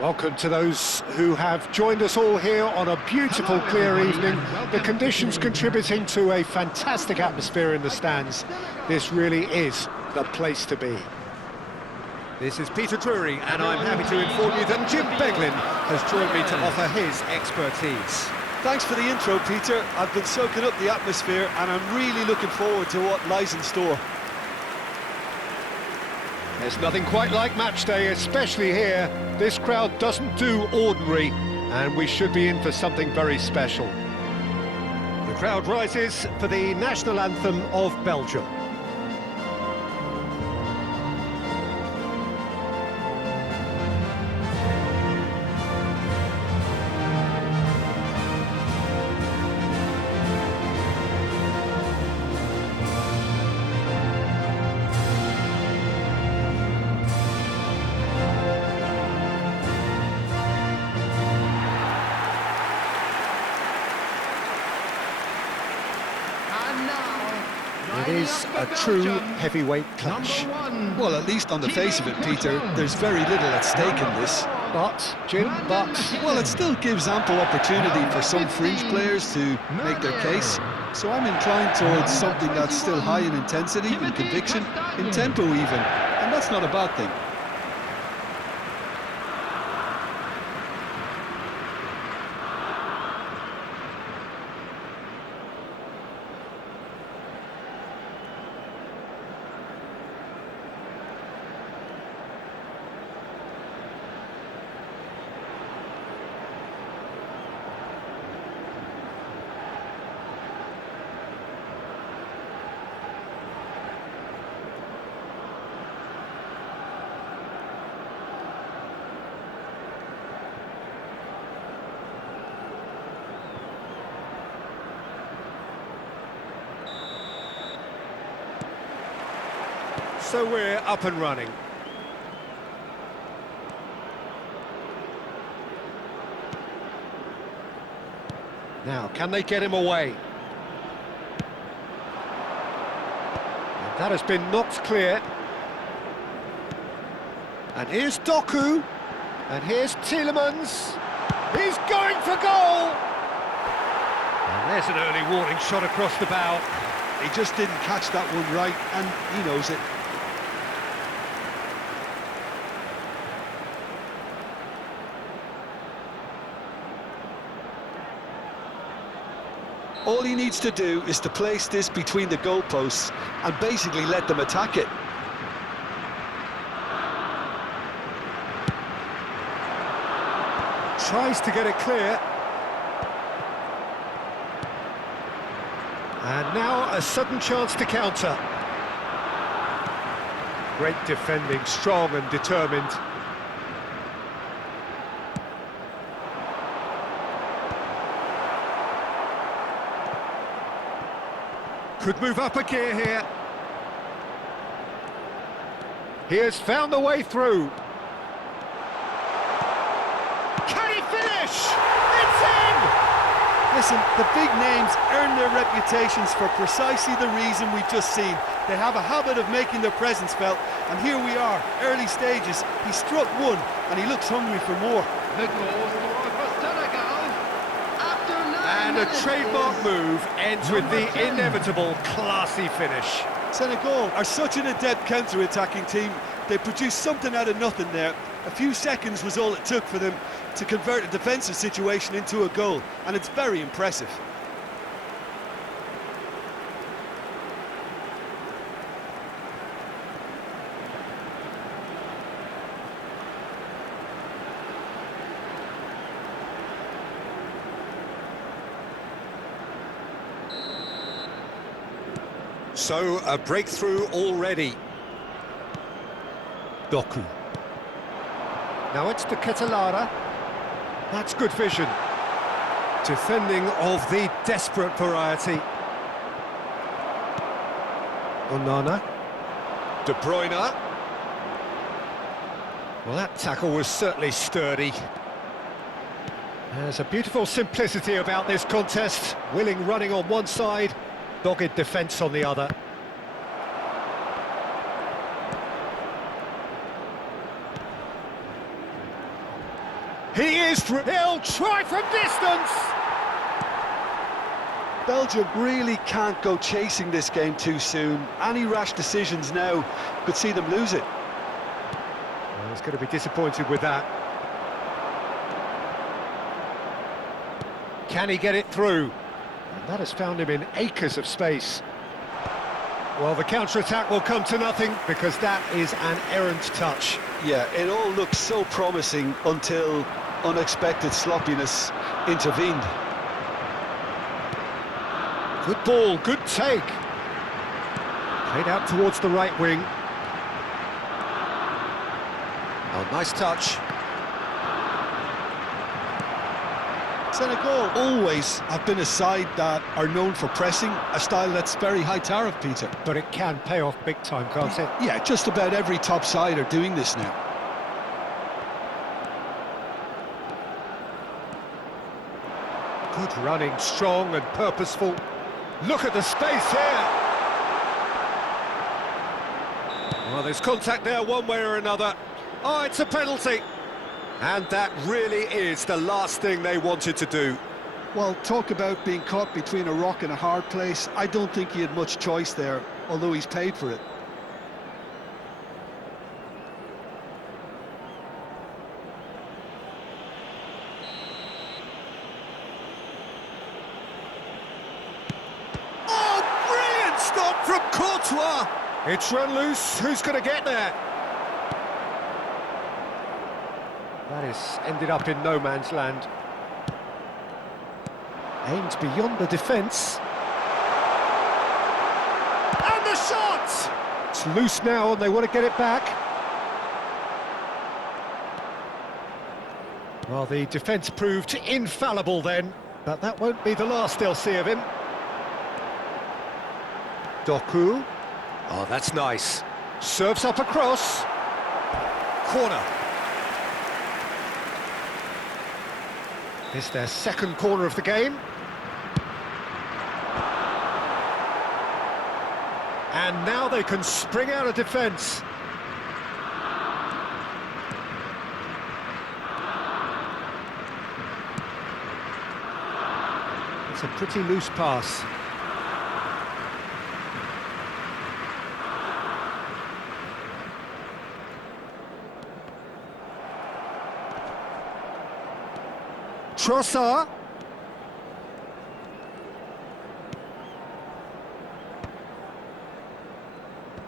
Welcome to those who have joined us all here on a beautiful, clear evening. The conditions contributing to a fantastic atmosphere in the stands. This really is the place to be. This is Peter Drury, and I'm happy to inform you that Jim Beglin has joined me to offer his expertise. Thanks for the intro, Peter. I've been soaking up the atmosphere, and I'm really looking forward to what lies in store. There's nothing quite like match day, especially here. This crowd doesn't do ordinary, and we should be in for something very special. The crowd rises for the national anthem of Belgium. It is a true heavyweight clash. Well, at least on the face of it, Peter, there's very little at stake in this. But, Jim, Well, it still gives ample opportunity for some fringe players to make their case. So I'm inclined towards something that's still high in intensity, in conviction, in tempo even. And that's not a bad thing. So we're up and running. now, can they get him away? And that has been knocked clear. And here's Doku. And here's Tielemans. He's going for goal! And there's an early warning shot across the bow. He just didn't catch that one right, and he knows it. All he needs to do is to place this between the goalposts and basically let them attack it. Tries to get it clear. And now a sudden chance to counter. Great defending, strong and determined. Could move up a gear here. He has found the way through. Can he finish? It's in! Listen, the big names earn their reputations for precisely the reason we've just seen. They have a habit of making their presence felt, and here we are, early stages. He struck one, and he looks hungry for more. The goal scored for Senegal after 9 And a minutes. trademark move ends with the inevitable classy finish. Senegal are such an adept counter-attacking team. They produced something out of nothing there. A few seconds was all it took for them to convert a defensive situation into a goal, and it's very impressive. So, a breakthrough already. Doku. Now it's to Ketelara. That's good vision. Defending of the desperate variety. Onana. De Bruyne. Well, that tackle was certainly sturdy. There's a beautiful simplicity about this contest. Willing running on one side, dogged defence on the other. He is through. He'll try from distance. Belgium really can't go chasing this game too soon. Any rash decisions now could see them lose it. Well, he's going to be disappointed with that. Can he get it through? And that has found him in acres of space. Well, the counter-attack will come to nothing because that is an errant touch. Yeah, it all looked so promising until unexpected sloppiness intervened. Good ball, good take. Played out towards the right wing. Oh, nice touch. Senegal always have been a side that are known for pressing, a style that's very high tariff, Peter. But it can pay off big time, can't it? Yeah, just about every top side are doing this now. Good running, strong and purposeful. Look at the space here. Well, there's contact there one way or another. Oh, it's a penalty. And that really is the last thing they wanted to do. Well, talk about being caught between a rock and a hard place. I don't think he had much choice there, although he's paid for it. Oh, brilliant stop from Courtois! It's run loose. Who's going to get there? That has ended up in no man's land. Aimed beyond the defence. And the shot! It's loose now and they want to get it back. Well, the defence proved infallible then, but that won't be the last they'll see of him. Doku. Oh, that's nice. Serves up across. Corner. It's their second corner of the game. And now they can spring out of defence. It's a pretty loose pass. Trossard.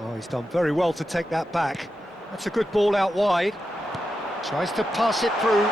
Oh, he's done very well to take that back. That's a good ball out wide. Tries to pass it through.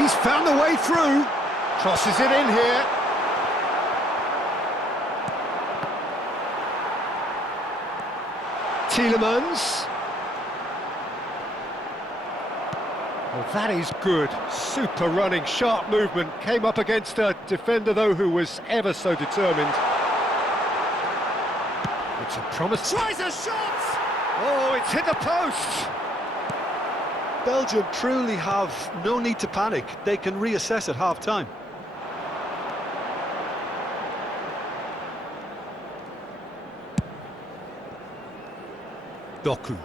He's found a way through. Crosses it in here. Tielemans. Oh, that is good. Super running, sharp movement. Came up against a defender, though, who was ever so determined. It's a promise. Tries a shot! Oh, it's hit the post! Belgium truly have no need to panic. They can reassess at half-time. Doku.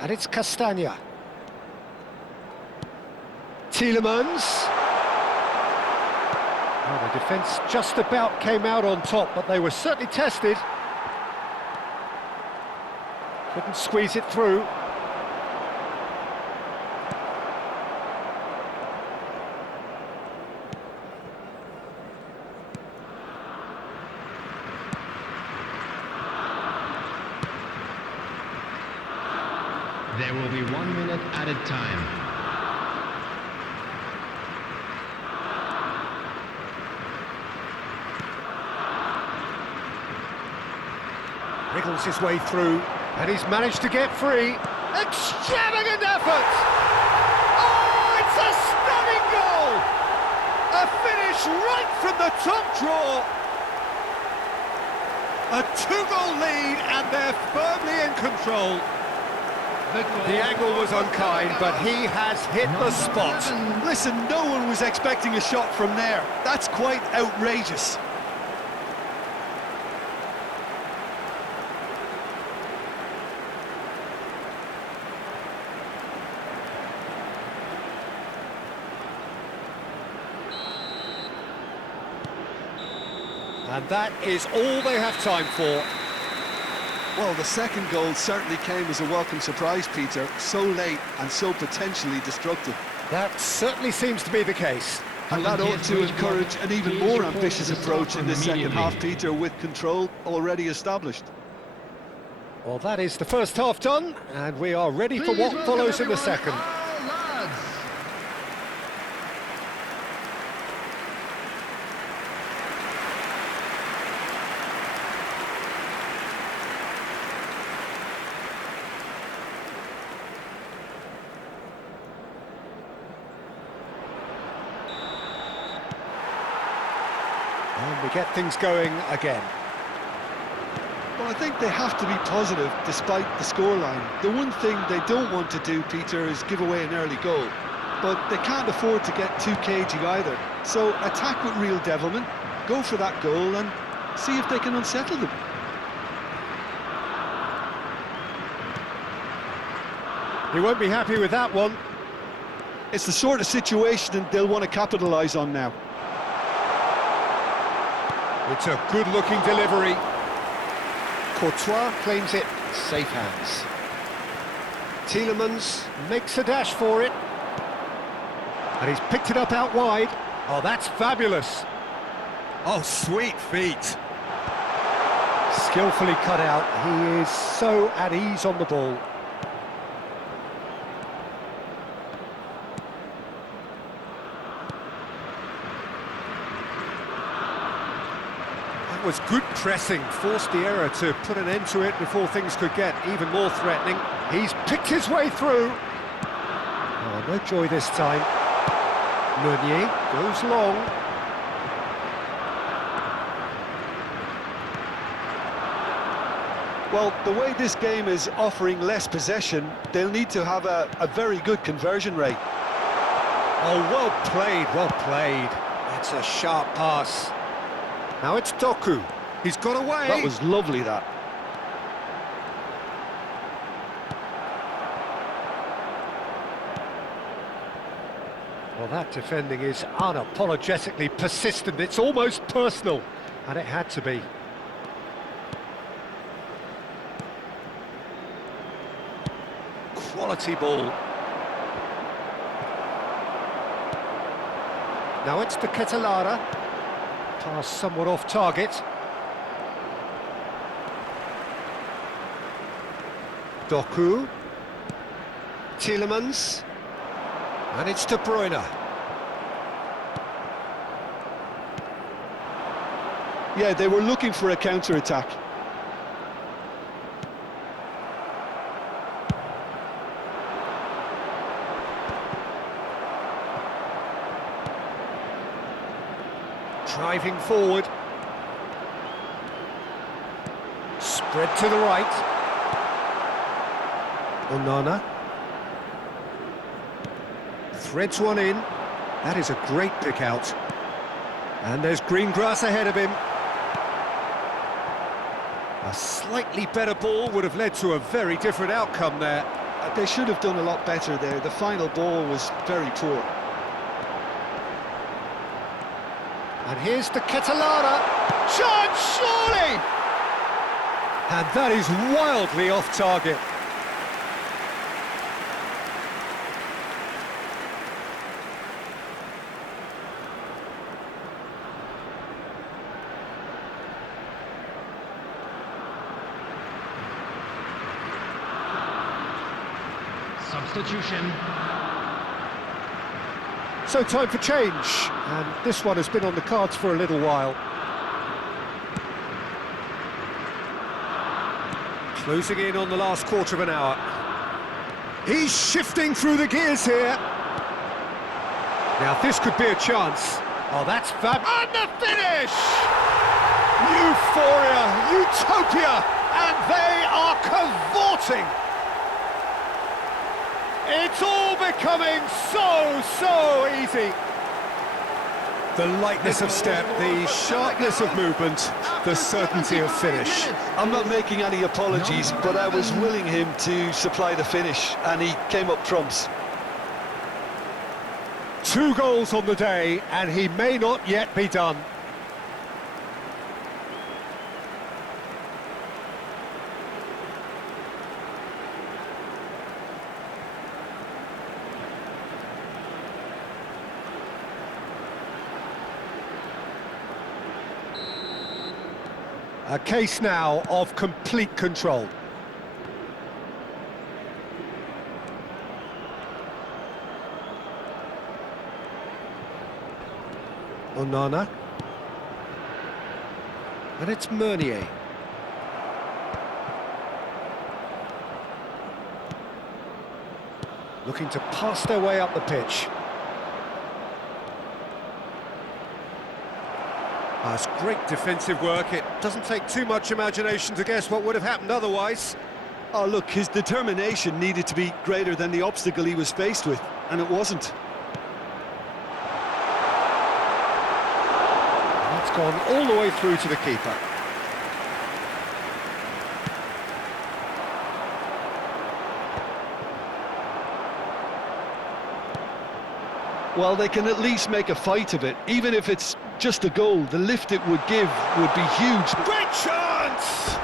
And it's Castagna. Tielemans. Well, the defence just about came out on top, but they were certainly tested. Couldn't squeeze it through. There will be 1 minute added time. Wriggles his way through, and he's managed to get free. Extravagant effort! Oh, it's a stunning goal! A finish right from the top draw. A 2-goal lead, and they're firmly in control. The angle was unkind, but he has hit the spot. Listen, no one was expecting a shot from there. That's quite outrageous. And that is all they have time for. Well, the second goal certainly came as a welcome surprise, Peter. So late and so potentially destructive. That certainly seems to be the case. And that ought to encourage an even more ambitious approach in the second half, Peter, with control already established. Well, that is the first half done, and we are ready for what follows in the second. And we get things going again. Well, I think they have to be positive despite the scoreline. The one thing they don't want to do, Peter, is give away an early goal. But they can't afford to get too cagey either. So attack with real devilment, go for that goal and see if they can unsettle them. He won't be happy with that one. It's the sort of situation they'll want to capitalise on now. It's a good-looking delivery. Courtois claims it, safe hands. Tielemans makes a dash for it. And he's picked it up out wide. Oh, that's fabulous. Oh, sweet feet. Skillfully cut out. He is so at ease on the ball. That was good pressing, forced the error to put an end to it before things could get even more threatening. He's picked his way through. Oh, no joy this time. Meunier goes long. Well, the way this game is offering less possession, they'll need to have a very good conversion rate. Oh, well played, well played. That's a sharp pass. Now it's Doku. He's got away. That was lovely, that. Well, that defending is unapologetically persistent. It's almost personal, and it had to be. Quality ball. Now it's to Ketelara. Pass somewhat off target. Doku. Tielemans. And it's De Bruyne. Yeah, they were looking for a counter-attack. Driving forward. Spread to the right. Onana. Threads one in. That is a great pick out. And there's green grass ahead of him. A slightly better ball would have led to a very different outcome there. They should have done a lot better there. The final ball was very poor. And here's the Ketelara. Chance, surely! And that is wildly off target. Substitution. So time for change, and this one has been on the cards for a little while. Closing in on the last quarter of an hour. He's shifting through the gears here. Now this could be a chance. Oh, that's fab. And the finish! Euphoria, utopia, and they are cavorting. It's all becoming so easy. The lightness of step, the sharpness of movement, the certainty of finish. I'm not making any apologies, but I was willing him to supply the finish, and he came up trumps. 2 goals on the day, and he may not yet be done. A case now of complete control. Onana. And it's Meunier. Looking to pass their way up the pitch. That's great defensive work. It doesn't take too much imagination to guess what would have happened otherwise. Oh, look, his determination needed to be greater than the obstacle he was faced with, and it wasn't. That's gone all the way through to the keeper. Well, they can at least make a fight of it, even if it's just a goal. The lift it would give would be huge. Great chance!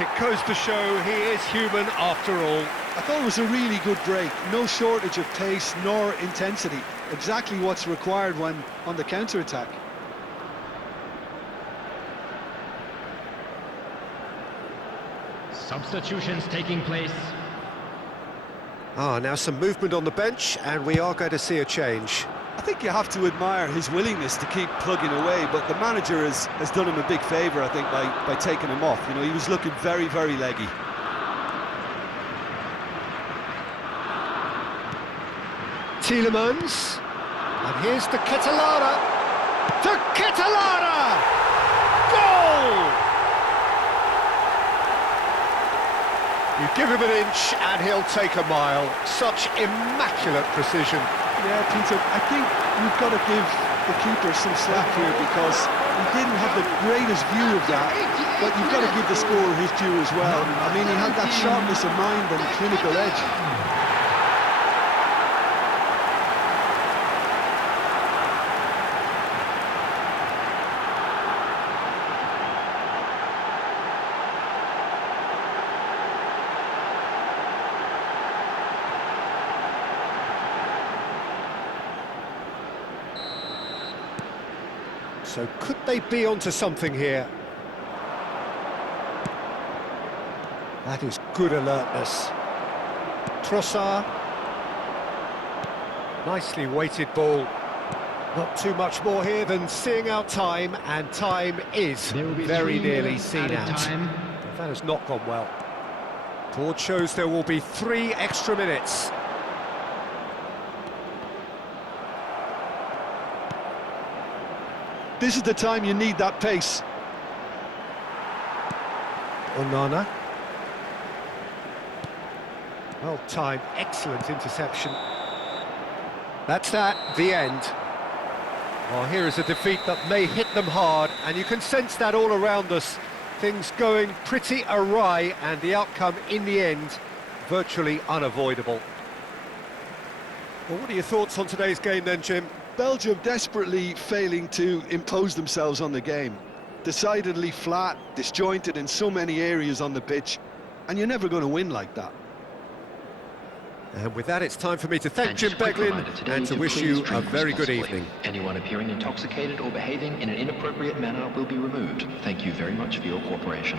It goes to show he is human after all. I thought it was a really good break. No shortage of pace nor intensity. Exactly what's required when on the counter-attack. Substitutions taking place. Now some movement on the bench, and we are going to see a change. I think you have to admire his willingness to keep plugging away, but the manager has done him a big favour, I think, by taking him off. You know, he was looking very, very leggy. Tielemans, and here's the Ketelara. To Ketelara! Goal! You give him an inch and he'll take a mile. Such immaculate precision. Yeah, Peter, I think you've got to give the keeper some slack here because he didn't have the greatest view of that, but you've got to give the scorer his due as well. I mean, he had that sharpness of mind and clinical edge. So could they be onto something here? That is good alertness. Trossard. Nicely weighted ball. Not too much more here than seeing out time, and time is very nearly seen out. That has not gone well. Board shows there will be 3 extra minutes. This is the time you need that pace. Onana. Well timed, excellent interception. That's that, the end. Well, here is a defeat that may hit them hard, and you can sense that all around us. Things going pretty awry, and the outcome in the end, virtually unavoidable. Well, what are your thoughts on today's game then, Jim? Belgium desperately failing to impose themselves on the game. Decidedly flat, disjointed in so many areas on the pitch, and you're never going to win like that. And with that, it's time for me to thank Jim Beglin and to wish you a very good evening. Anyone appearing intoxicated or behaving in an inappropriate manner will be removed. Thank you very much for your cooperation.